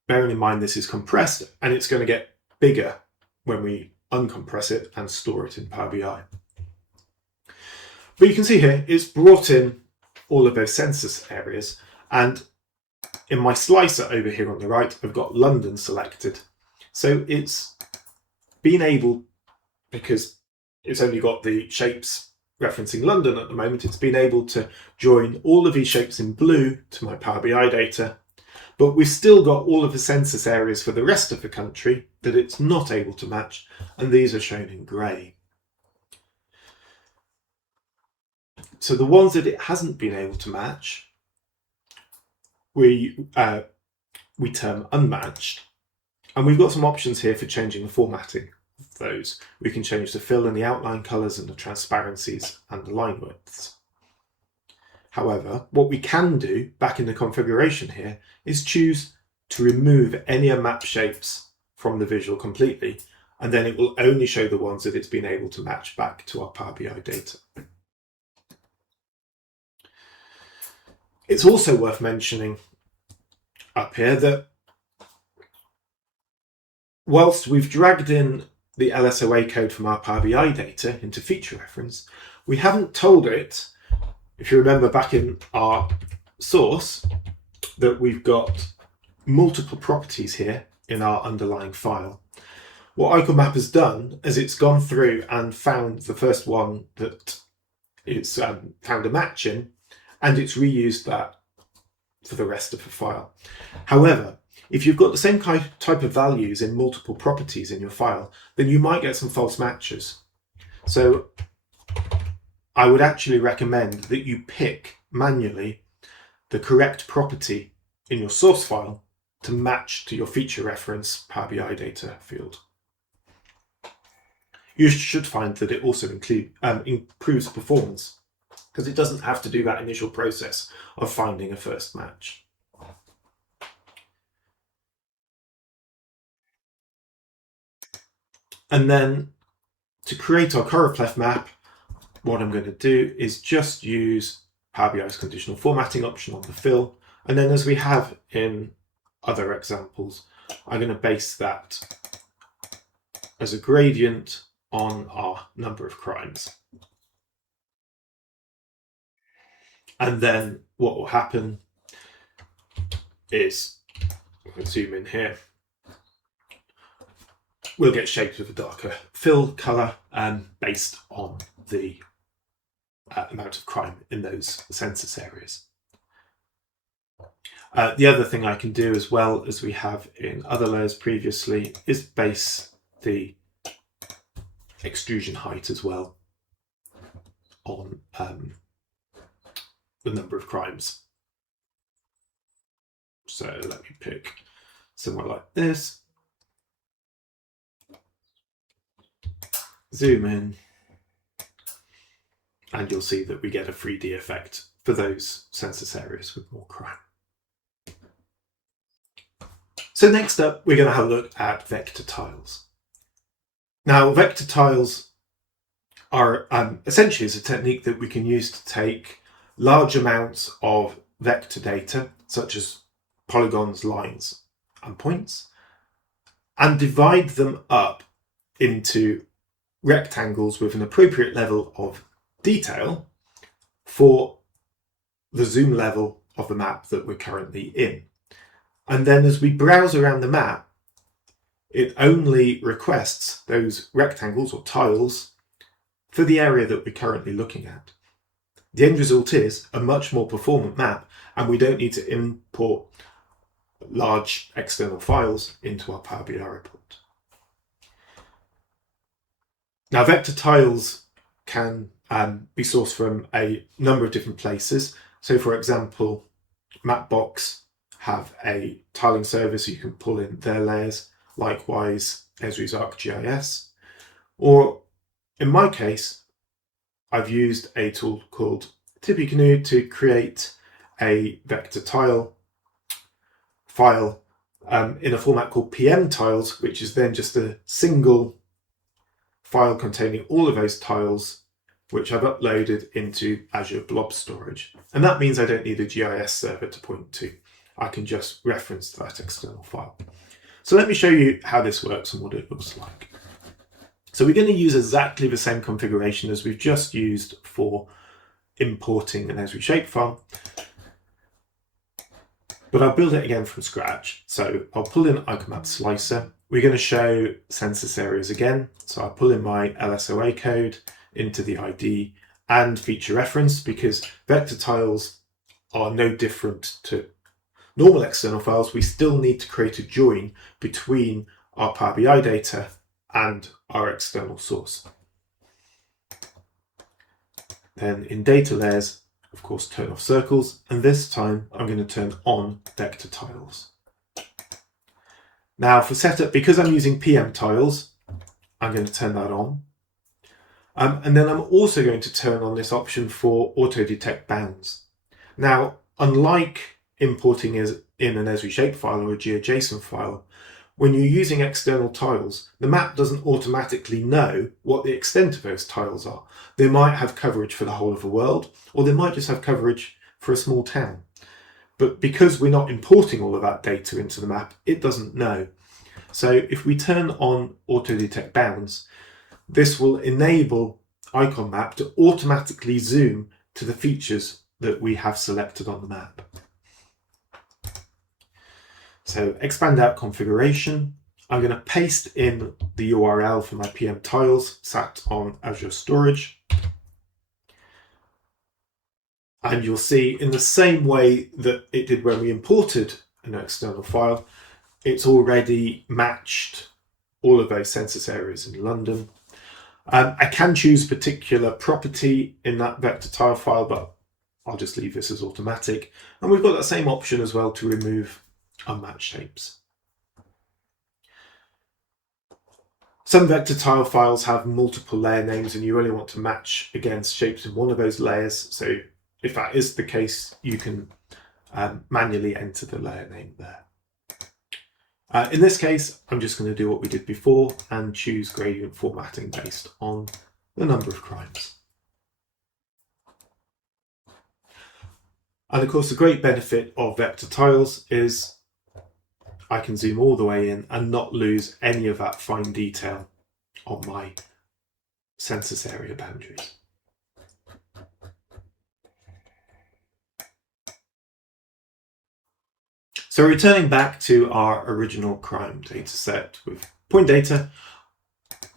bearing in mind this is compressed and it's going to get bigger when we uncompress it and store it in Power BI. But you can see here it's brought in all of those census areas, and in my slicer over here on the right I've got London selected. So it's been able, because it's only got the shapes referencing London at the moment, it's been able to join all of these shapes in blue to my Power BI data, but we've still got all of the census areas for the rest of the country that it's not able to match, and these are shown in grey. So the ones that it hasn't been able to match, we term unmatched, and we've got some options here for changing the formatting of those. We can change the fill and the outline colours and the transparencies and the line widths. However, what we can do back in the configuration here is choose to remove any map shapes from the visual completely, and then it will only show the ones that it's been able to match back to our Power BI data. It's also worth mentioning up here that whilst we've dragged in the LSOA code from our Power BI data into feature reference, we haven't told it, if you remember back in our source, that we've got multiple properties here in our underlying file. What IconMap has done is it's gone through and found the first one that it's found a match in, and it's reused that for the rest of the file. However, if you've got the same type of values in multiple properties in your file, then you might get some false matches. So I would actually recommend that you pick manually the correct property in your source file to match to your feature reference Power BI data field. You should find that it also improves performance, because it doesn't have to do that initial process of finding a first match. And then to create our choropleth map, what I'm going to do is just use Power BI's conditional formatting option on the fill, and then as we have in other examples, I'm going to base that as a gradient on our number of crimes. And then what will happen is, I'll zoom in here, we'll get shapes with a darker fill colour based on the amount of crime in those census areas. The other thing I can do, as well as we have in other layers previously, is base the extrusion height as well on the number of crimes. So let me pick somewhere like this, zoom in, and you'll see that we get a 3D effect for those census areas with more crime. So next up, we're going to have a look at vector tiles. Now, vector tiles are essentially is a technique that we can use to take large amounts of vector data, such as polygons, lines, and points, and divide them up into rectangles with an appropriate level of detail for the zoom level of the map that we're currently in. And then as we browse around the map, it only requests those rectangles or tiles for the area that we're currently looking at. The end result is a much more performant map, and we don't need to import large external files into our Power BI report. Now, vector tiles can be sourced from a number of different places. So for example, Mapbox have a tiling service, you can pull in their layers. Likewise, Esri's ArcGIS. Or in my case, I've used a tool called Tippecanoe to create a vector tile file in a format called PM tiles, which is then just a single file containing all of those tiles, which I've uploaded into Azure Blob Storage. And that means I don't need a GIS server to point to. I can just reference that external file. So let me show you how this works and what it looks like. So we're going to use exactly the same configuration as we've just used for importing an Esri shapefile, but I'll build it again from scratch. So I'll pull in Icomap Slicer. We're going to show census areas again. So I'll pull in my LSOA code into the ID and feature reference, because vector tiles are no different to normal external files. We still need to create a join between our Power BI data and our external source. Then in data layers, of course, turn off circles, and this time I'm going to turn on vector tiles. Now for setup, because I'm using PM tiles, I'm going to turn that on. And then I'm also going to turn on this option for auto detect bounds. Now, unlike importing in an Esri shapefile or a GeoJson file, when you're using external tiles, the map doesn't automatically know what the extent of those tiles are. They might have coverage for the whole of the world, or they might just have coverage for a small town. But because we're not importing all of that data into the map, it doesn't know. So if we turn on auto detect bounds, this will enable Icomap to automatically zoom to the features that we have selected on the map. So expand out configuration. I'm going to paste in the URL for my PM tiles sat on Azure Storage. And you'll see in the same way that it did when we imported an external file, it's already matched all of those census areas in London. I can choose particular property in that vector tile file, but I'll just leave this as automatic. And we've got that same option as well to remove unmatched shapes. Some vector tile files have multiple layer names and you only want to match against shapes in one of those layers. So if that is the case, you can manually enter the layer name there. In this case, I'm just going to do what we did before and choose gradient formatting based on the number of crimes. And of course, the great benefit of vector tiles is I can zoom all the way in and not lose any of that fine detail on my census area boundaries. So returning back to our original crime data set with point data,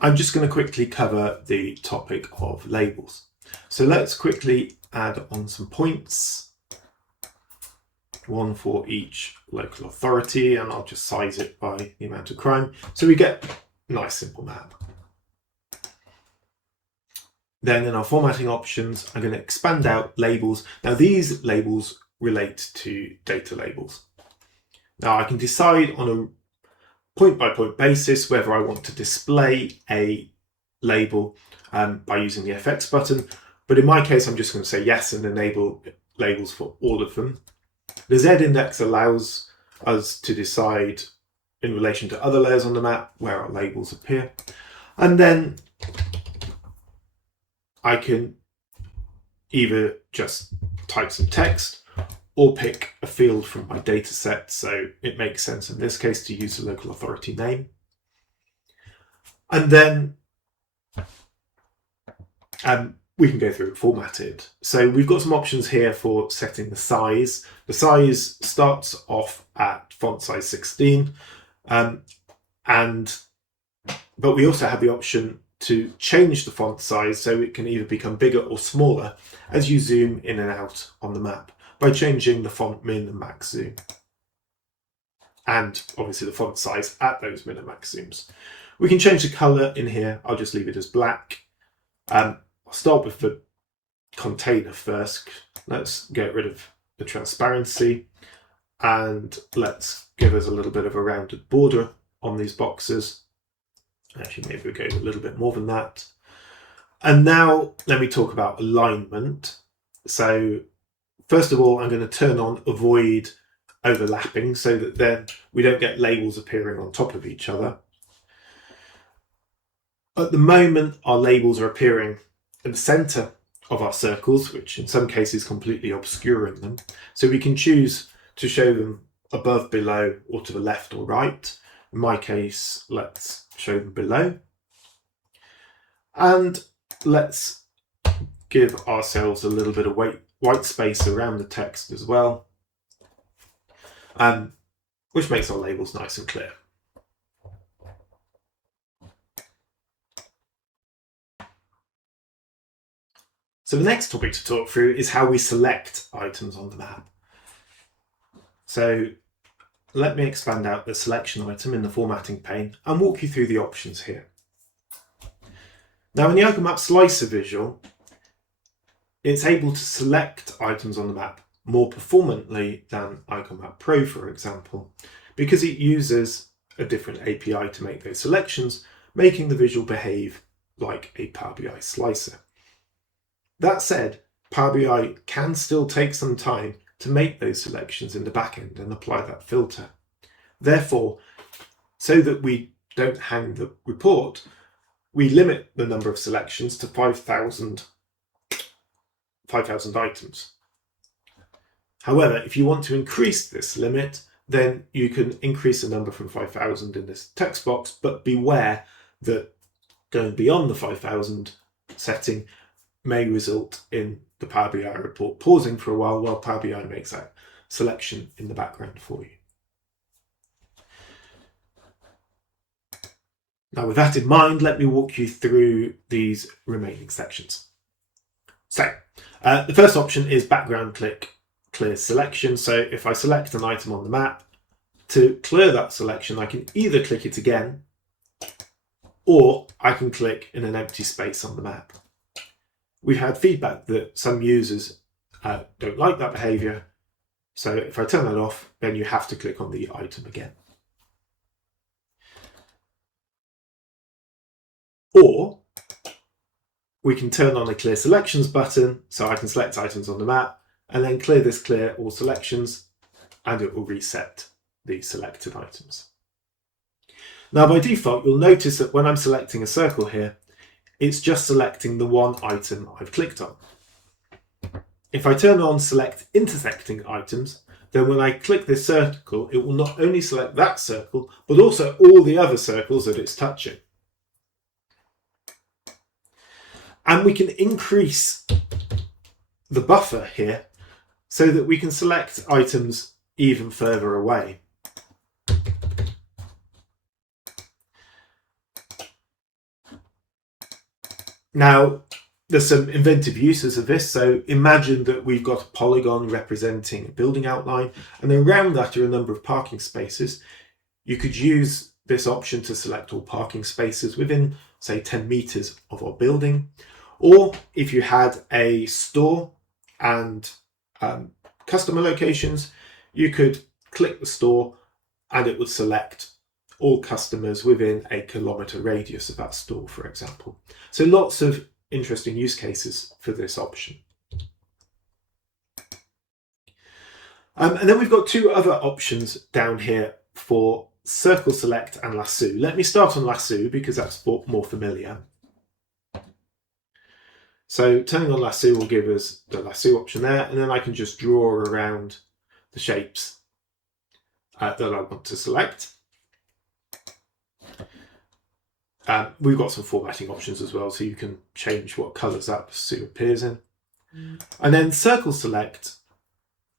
I'm just going to quickly cover the topic of labels. So let's quickly add on some points, one for each local authority, and I'll just size it by the amount of crime. So we get a nice simple map. Then in our formatting options, I'm going to expand out labels. Now these labels relate to data labels. Now I can decide on a point-by-point basis whether I want to display a label by using the FX button, but in my case I'm just going to say yes and enable labels for all of them. The Z-index allows us to decide in relation to other layers on the map where our labels appear. And then I can either just type some text or pick a field from my data set. So it makes sense in this case to use the local authority name. And then we can go through it formatted. So we've got some options here for setting the size. The size starts off at font size 16, but we also have the option to change the font size so it can either become bigger or smaller as you zoom in and out on the map by changing the font min and max zoom. And obviously the font size at those min and max zooms. We can change the color in here. I'll just leave it as black. I'll start with the container first. Let's get rid of the transparency and let's give us a little bit of a rounded border on these boxes. Actually, maybe we'll go a little bit more than that. And now let me talk about alignment. So first of all, I'm going to turn on avoid overlapping so that then we don't get labels appearing on top of each other. At the moment, our labels are appearing in the center of our circles, which in some cases completely obscuring them. So we can choose to show them above, below, or to the left or right. In my case, let's show them below. And let's give ourselves a little bit of white space around the text as well, which makes our labels nice and clear. So the next topic to talk through is how we select items on the map. So let me expand out the selection item in the formatting pane and walk you through the options here. Now in the OpenMap Slicer visual, it's able to select items on the map more performantly than OpenMap Pro, for example, because it uses a different API to make those selections, making the visual behave like a Power BI slicer. That said, Power BI can still take some time to make those selections in the backend and apply that filter. Therefore, so that we don't hang the report, we limit the number of selections to 5,000 items. However, if you want to increase this limit, then you can increase the number from 5,000 in this text box, but beware that going beyond the 5,000 setting may result in the Power BI report pausing for a while Power BI makes that selection in the background for you. Now with that in mind, let me walk you through these remaining sections. So the first option is background clear selection. So if I select an item on the map, to clear that selection I can either click it again or I can click in an empty space on the map. We've had feedback that some users don't like that behavior. So if I turn that off, then you have to click on the item again. Or we can turn on the clear selections button so I can select items on the map and then clear all selections and it will reset the selected items. Now by default, you'll notice that when I'm selecting a circle here, it's just selecting the one item I've clicked on. If I turn on select intersecting items, then when I click this circle, it will not only select that circle, but also all the other circles that it's touching. And we can increase the buffer here so that we can select items even further away. Now, there's some inventive uses of this. So imagine that we've got a polygon representing a building outline, and around that are a number of parking spaces. You could use this option to select all parking spaces within, say, 10 meters of our building. Or if you had a store and customer locations, you could click the store and it would select all customers within a kilometre radius of that store, for example. So lots of interesting use cases for this option. And then we've got two other options down here for circle select and lasso. Let me start on lasso because that's more familiar. So turning on lasso will give us the lasso option there, and then I can just draw around the shapes that I want to select. We've got some formatting options as well, so you can change what colours that lasso appears in. And then circle select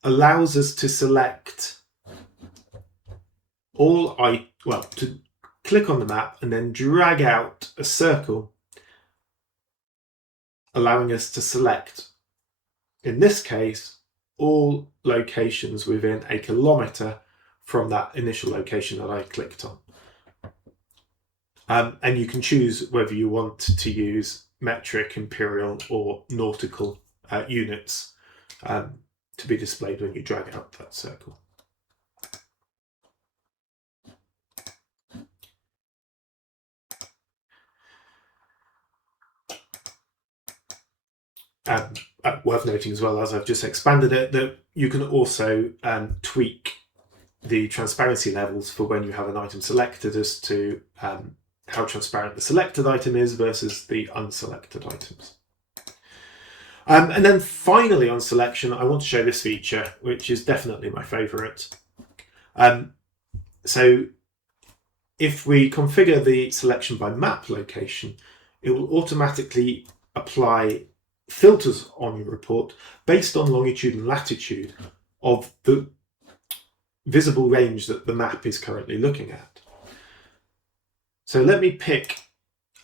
allows us to select to click on the map and then drag out a circle, allowing us to select, in this case, all locations within a kilometre from that initial location that I clicked on. And you can choose whether you want to use metric, imperial or nautical units to be displayed when you drag out that circle. Worth noting as well, as I've just expanded it, that you can also tweak the transparency levels for when you have an item selected as to how transparent the selected item is versus the unselected items. And then finally on selection, I want to show this feature, which is definitely my favourite. So if we configure the selection by map location, it will automatically apply filters on your report based on longitude and latitude of the visible range that the map is currently looking at. So let me pick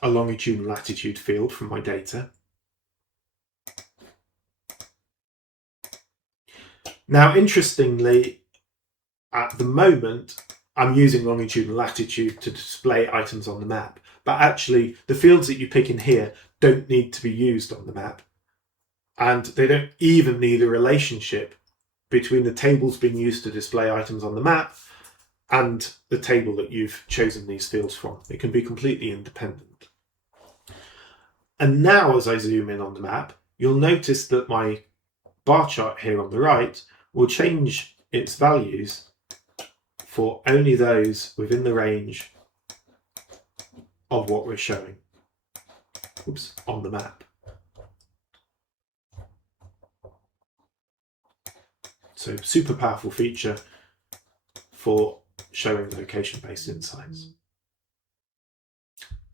a longitude and latitude field from my data. Now, interestingly, at the moment, I'm using longitude and latitude to display items on the map, but actually the fields that you pick in here don't need to be used on the map, and they don't even need a relationship between the tables being used to display items on the map and the table that you've chosen these fields from. It can be completely independent. And now as I zoom in on the map, you'll notice that my bar chart here on the right will change its values for only those within the range of what we're showing on the map. So super powerful feature for showing location-based insights.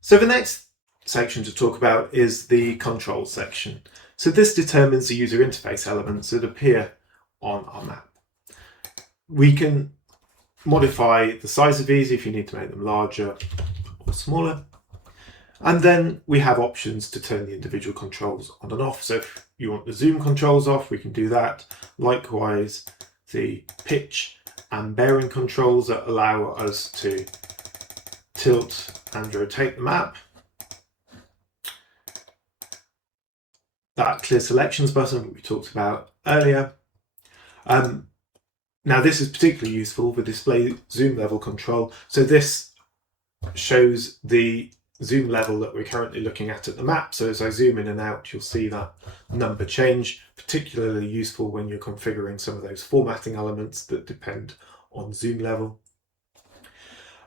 So the next section to talk about is the control section. So this determines the user interface elements that appear on our map. We can modify the size of these if you need to make them larger or smaller. And then we have options to turn the individual controls on and off. So if you want the zoom controls off, we can do that. Likewise, the pitch and bearing controls that allow us to tilt and rotate the map. That clear selections button that we talked about earlier. Now this is particularly useful for display zoom level control. So this shows the zoom level that we're currently looking at the map. So as I zoom in and out, you'll see that number change, particularly useful when you're configuring some of those formatting elements that depend on zoom level.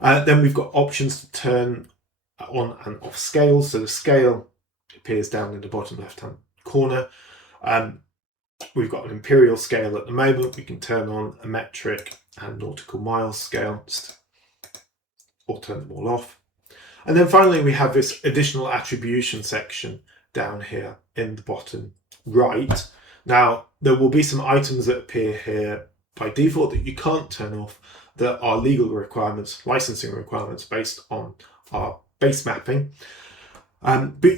Then we've got options to turn on and off scale. So the scale appears down in the bottom left-hand corner. We've got an imperial scale at the moment. We can turn on a metric and nautical miles scale, or turn them all off. And then finally, we have this additional attribution section down here in the bottom right. Now, there will be some items that appear here by default that you can't turn off that are legal requirements, licensing requirements based on our base mapping. But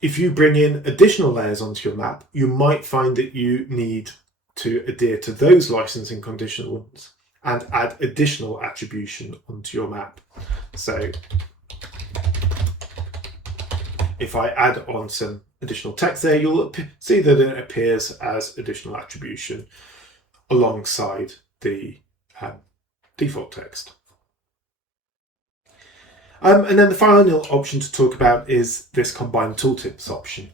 if you bring in additional layers onto your map, you might find that you need to adhere to those licensing conditions and add additional attribution onto your map. So if I add on some additional text there, you'll see that it appears as additional attribution alongside the default text. And then the final option to talk about is this combined tooltips option.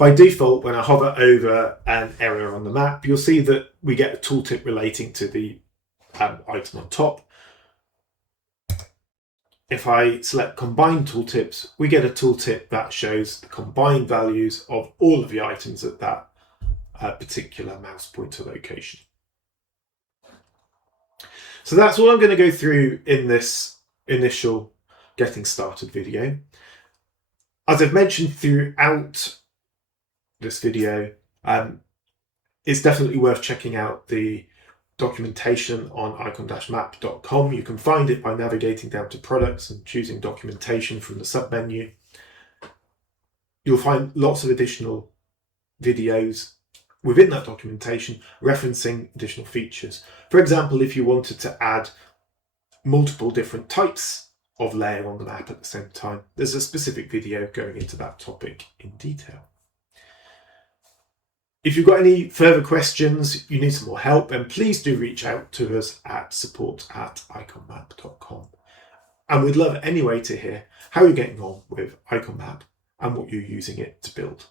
By default, when I hover over an area on the map, you'll see that we get a tooltip relating to the item on top. If I select Combine Tooltips, we get a tooltip that shows the combined values of all of the items at that particular mouse pointer location. So that's all I'm going to go through in this initial getting started video. As I've mentioned throughout this video, it's definitely worth checking out the documentation on icon-map.com. You can find it by navigating down to products and choosing documentation from the submenu. You'll find lots of additional videos within that documentation referencing additional features. For example, if you wanted to add multiple different types of layer on the map at the same time, there's a specific video going into that topic in detail. If you've got any further questions, you need some more help, then please do reach out to us at support@iconmap.com. And we'd love anyway to hear how you're getting on with IconMap and what you're using it to build.